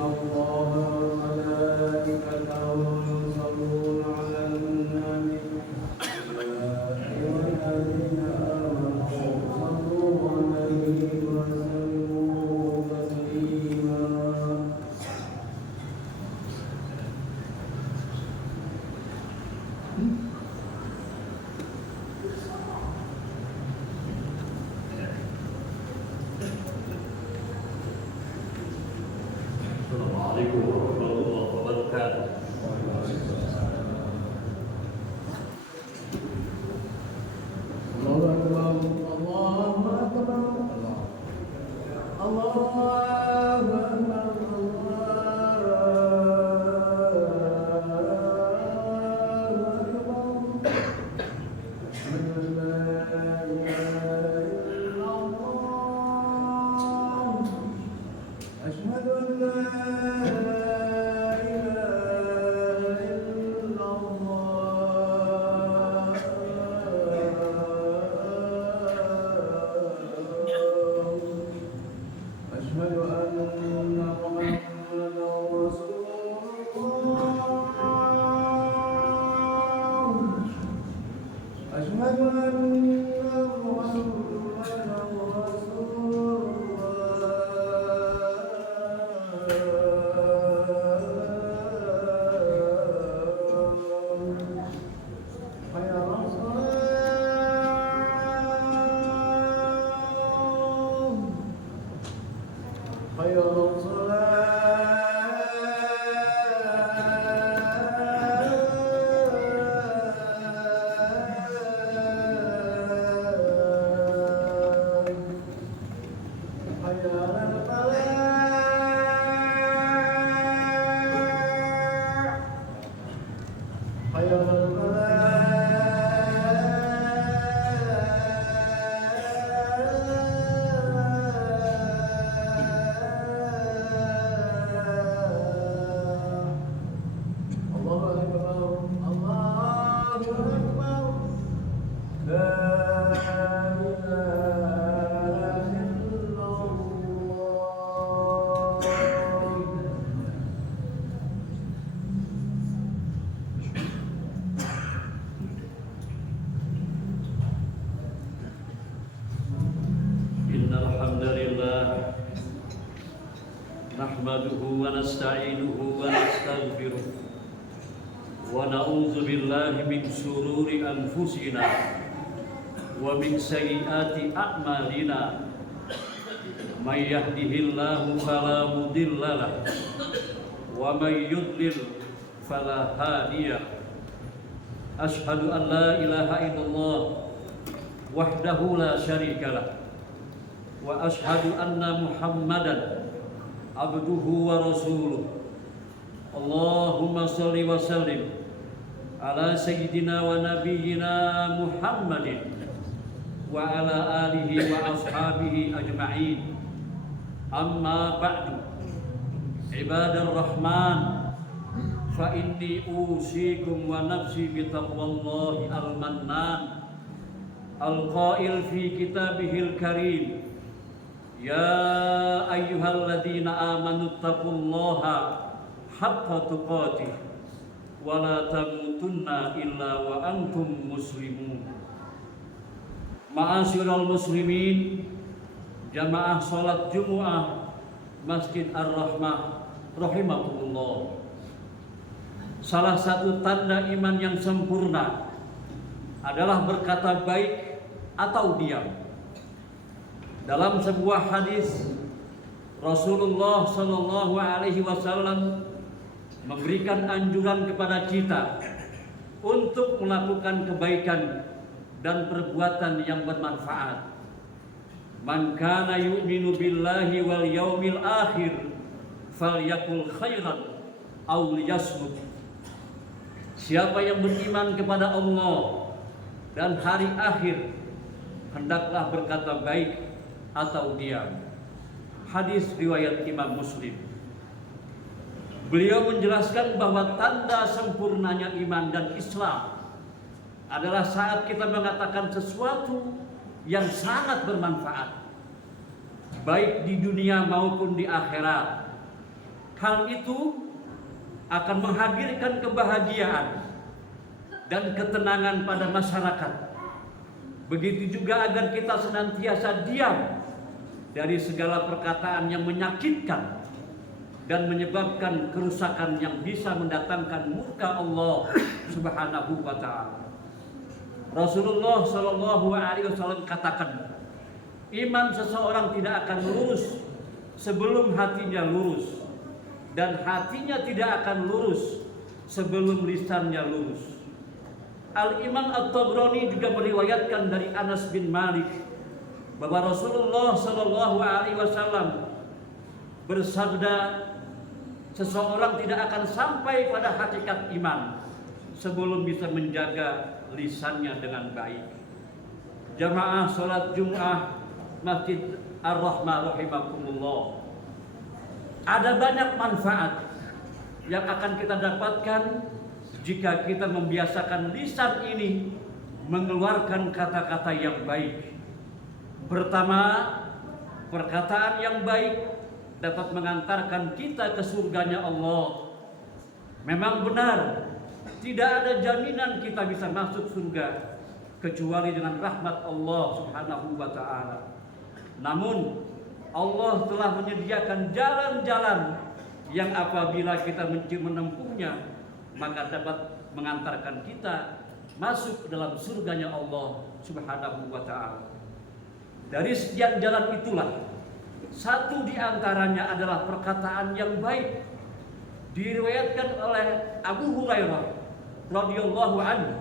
الله وملائكته يصلون على النبي يا أيها الذين آمنوا صلوا عليه وسلموا تسليما Assalamualaikum warahmatullahi wabarakatuh. أشهد أن لا إله إلا الله أشهد أن محمدا رسول الله أشهد أن محمدا رسول نحمده ونستعينه ونستغفره ونعوذ بالله من شرور أنفسنا ومن سيئات أعمالنا من يهده الله فلا مضل له ومن يضلل فلا هادي له أشهد أن لا إله إلا الله وحده لا شريك له وأشهد أن محمدا عبده ورسوله اللهم صل وسلم على سيدنا ونبينا محمد وعلى آله وأصحابه أجمعين أما بعد عباد الرحمن فإني أوصيكم ونفسي بتقوى الله المنان القائل في كتابه الكريم يا أيها الذين آمنوا اتقوا الله حق تقاته ولا تموتن إلا وأنتم مسلمون. Ma'asyiral muslimin, jamaah salat Jumat Masjid Ar-Rahmah rahimakumullah. Salah satu tanda iman yang sempurna adalah berkata baik atau diam. Dalam sebuah hadis Rasulullah Shallallahu Alaihi Wasallam memberikan anjuran kepada kita untuk melakukan kebaikan dan perbuatan yang bermanfaat. Man kana yu'minu billahi wal yaumil akhir falyakul khairan aw liyasmut. Siapa yang beriman kepada Allah dan hari akhir hendaklah berkata baik atau diam. Hadis riwayat Imam Muslim. Beliau menjelaskan bahwa tanda sempurnanya iman dan Islam adalah saat kita mengatakan sesuatu yang sangat bermanfaat baik di dunia maupun di akhirat. Hal itu akan menghadirkan kebahagiaan dan ketenangan pada masyarakat. Begitu juga agar kita senantiasa diam dari segala perkataan yang menyakitkan dan menyebabkan kerusakan yang bisa mendatangkan murka Allah Subhanahu wa ta'ala. Rasulullah Shallallahu Alaihi Wasallam katakan, iman seseorang tidak akan lurus sebelum hatinya lurus, dan hatinya tidak akan lurus sebelum lisannya lurus. Al-Imam At-Tabrani juga meriwayatkan dari Anas bin Malik bahwa Rasulullah Shallallahu Alaihi Wasallam bersabda, seseorang tidak akan sampai pada hakikat iman sebelum bisa menjaga lisannya dengan baik. Jamaah sholat Jum'ah Masjid Ar-Rahmah rahimakumullah, ada banyak manfaat yang akan kita dapatkan jika kita membiasakan lisan ini mengeluarkan kata-kata yang baik. Pertama, perkataan yang baik dapat mengantarkan kita ke surganya Allah. Memang benar, tidak ada jaminan kita bisa masuk surga kecuali dengan rahmat Allah Subhanahu wa ta'ala. Namun Allah telah menyediakan jalan-jalan yang apabila kita menempuhnya maka dapat mengantarkan kita masuk dalam surganya Allah Subhanahu wa ta'ala. Dari sekian jalan itulah satu di antaranya adalah perkataan yang baik. Diriwayatkan oleh Abu Hurairah radhiyallahu anhu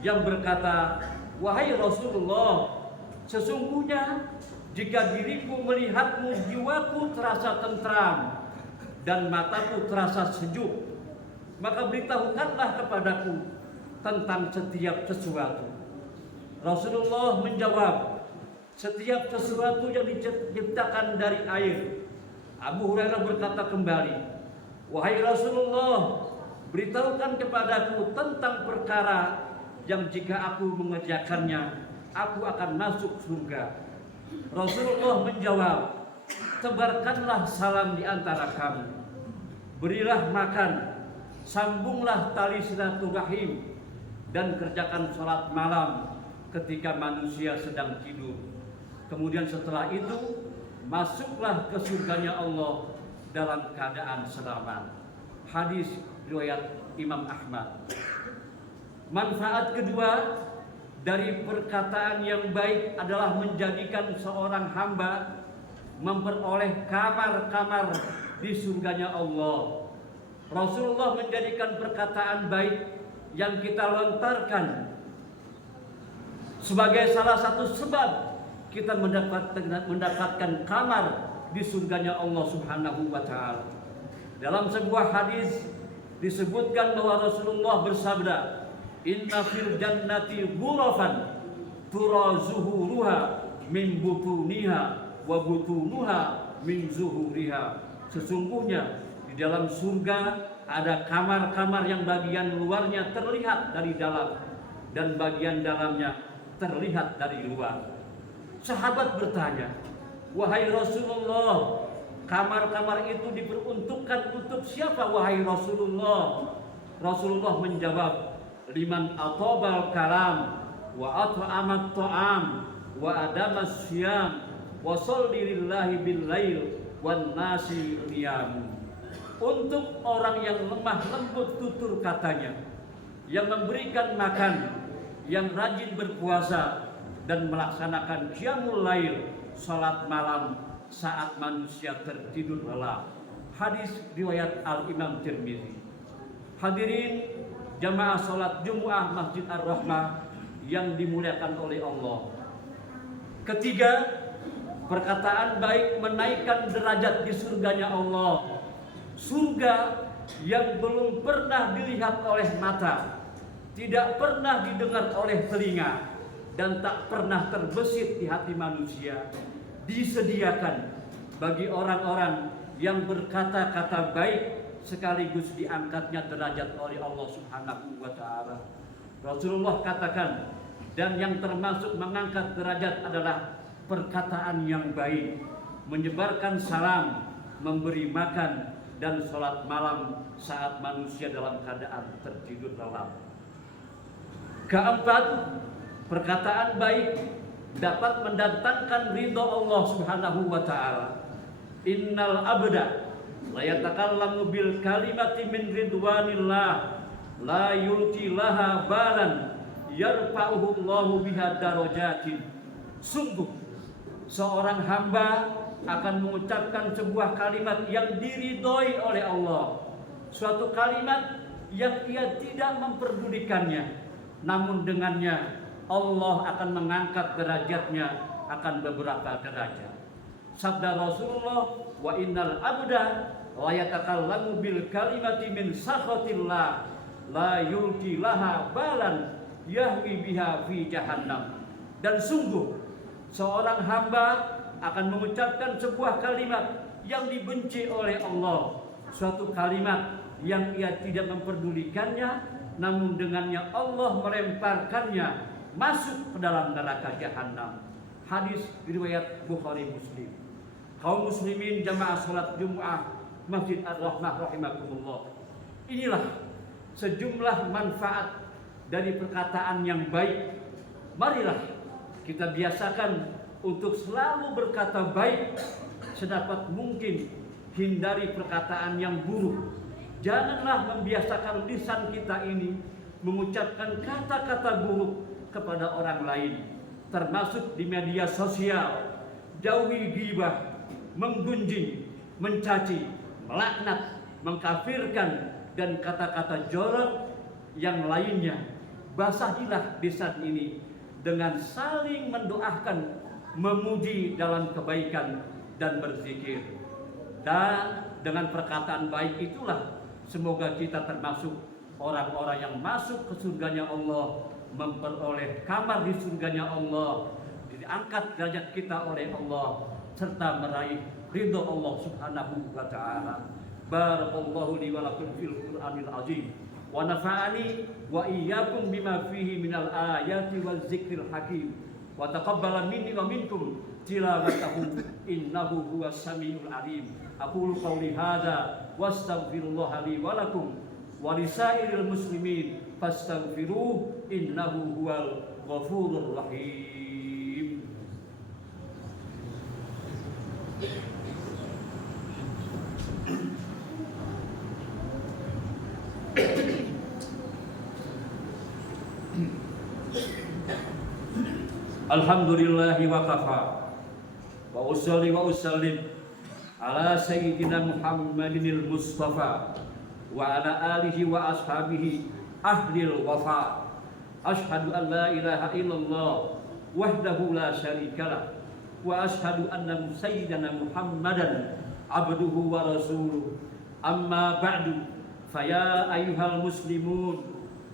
yang berkata, wahai Rasulullah, sesungguhnya jika diriku melihatmu, jiwaku terasa tentram dan mataku terasa sejuk, maka beritahukanlah kepadaku tentang setiap sesuatu. Rasulullah menjawab, setiap sesuatu yang diciptakan dari air. Abu Hurairah berkata kembali, wahai Rasulullah, beritahukan kepadaku tentang perkara yang jika aku mengerjakannya, aku akan masuk surga. Rasulullah menjawab, tebarkanlah salam di antara kami, berilah makan, sambunglah tali silaturahim, dan kerjakan sholat malam ketika manusia sedang tidur. Kemudian setelah itu, masuklah ke surganya Allah dalam keadaan selamat. Hadis riwayat Imam Ahmad. Manfaat kedua dari perkataan yang baik adalah menjadikan seorang hamba memperoleh kamar-kamar di surganya Allah. Rasulullah menjadikan perkataan baik yang kita lontarkan sebagai salah satu sebab kita mendapatkan kamar di surganya Allah Subhanahu wa ta'ala. Dalam sebuah hadis disebutkan bahwa Rasulullah bersabda, inna fil jannati ghurafan tura zuhuruha min butuniha wa butunuha min zuhuriha. Sesungguhnya di dalam surga ada kamar-kamar yang bagian luarnya terlihat dari dalam dan bagian dalamnya terlihat dari luar. Sahabat bertanya, wahai Rasulullah, kamar-kamar itu diperuntukkan untuk siapa wahai Rasulullah? Rasulullah menjawab, liman atobal kalam wa at'amat ta'am wa adamas syam wa sholli lillahi bil lail wan nasi qiyam. Untuk orang yang lemah lembut tutur katanya, yang memberikan makan, yang rajin berpuasa dan melaksanakan qiyamul lail, salat malam saat manusia tertidur lelap. Hadis riwayat Al-Imam Tirmizi. Hadirin jamaah salat Jumu'ah Masjid Ar-Rahmah yang dimuliakan oleh Allah. Ketiga, perkataan baik menaikkan derajat di surganya Allah. Surga yang belum pernah dilihat oleh mata, tidak pernah didengar oleh telinga, dan tak pernah terbesit di hati manusia, disediakan bagi orang-orang yang berkata-kata baik sekaligus diangkatnya derajat oleh Allah Subhanahu wa ta'ala. Rasulullah katakan, dan yang termasuk mengangkat derajat adalah perkataan yang baik, menyebarkan salam, memberi makan, dan sholat malam saat manusia dalam keadaan tertidur lelap. Keempat, perkataan baik dapat mendatangkan ridho Allah Subhanahu wa taala. Innal abda la yatakallamu bil kalimati min ridwanillah la yulqi laha balan yarfa'uhu Allahu biha darajatin. Sungguh seorang hamba akan mengucapkan sebuah kalimat yang diridhoi oleh Allah, suatu kalimat yang ia tidak memperdulikannya, namun dengannya Allah akan mengangkat derajatnya akan beberapa derajat. Sabda Rasulullah, wa innal abda la yatakallamu bil kalimati min sakhatillah la yulqi laha balan yahwi biha fi jahannam. Dan sungguh seorang hamba akan mengucapkan sebuah kalimat yang dibenci oleh Allah, suatu kalimat yang ia tidak memperdulikannya, namun dengannya Allah melemparkannya masuk ke dalam neraka jahanam. Hadis riwayat Bukhari Muslim. Kaum muslimin jamaah salat Jumat Masjid Ar-Rahmah rahimakumullah. Inilah sejumlah manfaat dari perkataan yang baik. Marilah kita biasakan untuk selalu berkata baik, sedapat mungkin hindari perkataan yang buruk. Janganlah membiasakan lisan kita ini mengucapkan kata-kata buruk kepada orang lain, termasuk di media sosial. Jauhi ghibah, menggunjing, mencaci, melaknat, mengkafirkan, dan kata-kata jorok yang lainnya. Basahilah lisan ini dengan saling mendoakan, memuji dalam kebaikan dan berzikir. Dan dengan perkataan baik itulah semoga kita termasuk orang-orang yang masuk ke surganya Allah, memperoleh kamar di surganya Allah, diangkat derajat kita oleh Allah, serta meraih ridho Allah Subhanahu wa taala. Barakallahu li wa lakum fil Qur'anil azim wa nafa'ani wa iyyakum bima fihi minal ayati waz zikril hakim wa taqabbala minni wa minkum tilawatahu innahu huwas samiul alim. Aqulu qawli hadza wastaghfirullaha li wa lakum wa lisairil muslimin fastaghfiruhu innahu huwal ghafurur rahim. Alhamdulillahi wa kafa wa usalli wa usallim ala sayyidina Muhammadinil Mustafa wa ala alihi wa ashabihi ahlil wafa. Ashhadu an la ilaha illallah wahdahu la syarikalah wa ashhadu anna sayyidina Muhammadan abduhu wa rasuluh. Amma ba'du, faya ayyuhal muslimun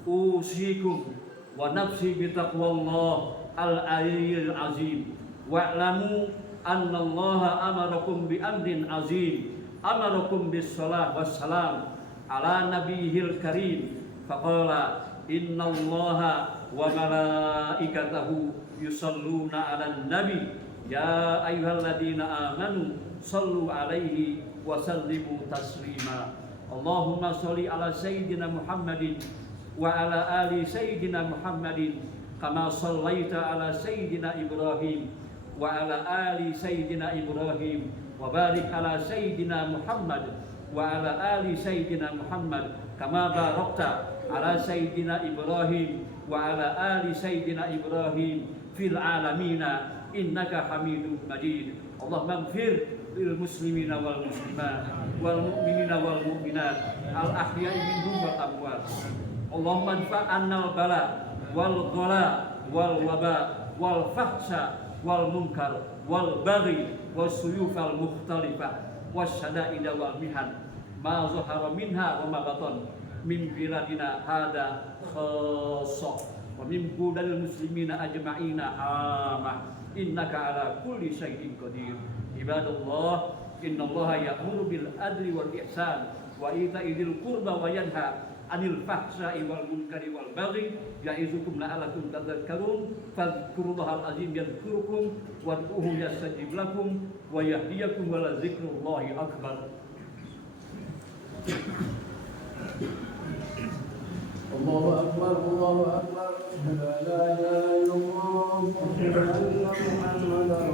usikum wa nafsi bitaqwallah al-aliyyil azim wa'lamu anna Allah amarakum bi amrin azim, amarakum bis salat wassalam ala nabiyil karim faqala inna Allaha wa malaikatahu yusalluna 'alan nabi ya ayyuhalladzina amanu sallu 'alaihi wa sallimu taslima. Allahumma sholli ala sayyidina Muhammadin wa ala ali sayyidina Muhammadin kama shallaita ala sayyidina Ibrahim wa ala ali sayyidina Ibrahim wa barik ala sayyidina Muhammad wa ala ali sayyidina Muhammad kama barakta ala sayyidina Ibrahim wa ala ali sayyidina Ibrahim fil alamina innaka Hamidum Majid. Allahumma ighfir lil muslimina wal muslimat wal mu'minina wal mu'minat al ahya'i minhum wal amwat. Allahumma anfa'na al bala wal ghala wal waba wal fahsya wal munkar wal baghi was suyuf al mukhtalifah was syada'id wal mihan ma zahara minha wa ma batan min biladina hada khassa wa min budal muslimina ajma'ina amah innaka ala kulli syai'in qadir. Ibadallah, innallaha ya'muru bil adli wal ihsan wa ita'i dzil qurba wa yanha 'anil fahsya'i wal munkari wal baghi ya'izukum la'allakum tadhakkarun. Fadhkurullahal azim yadhkurukum wad'uhu yastajib lakum wa yahdiyakum wa la dzikrullahi akbar. الله أكبر الله أكبر أشهد أن لا إله إلا الله أشهد أن محمدا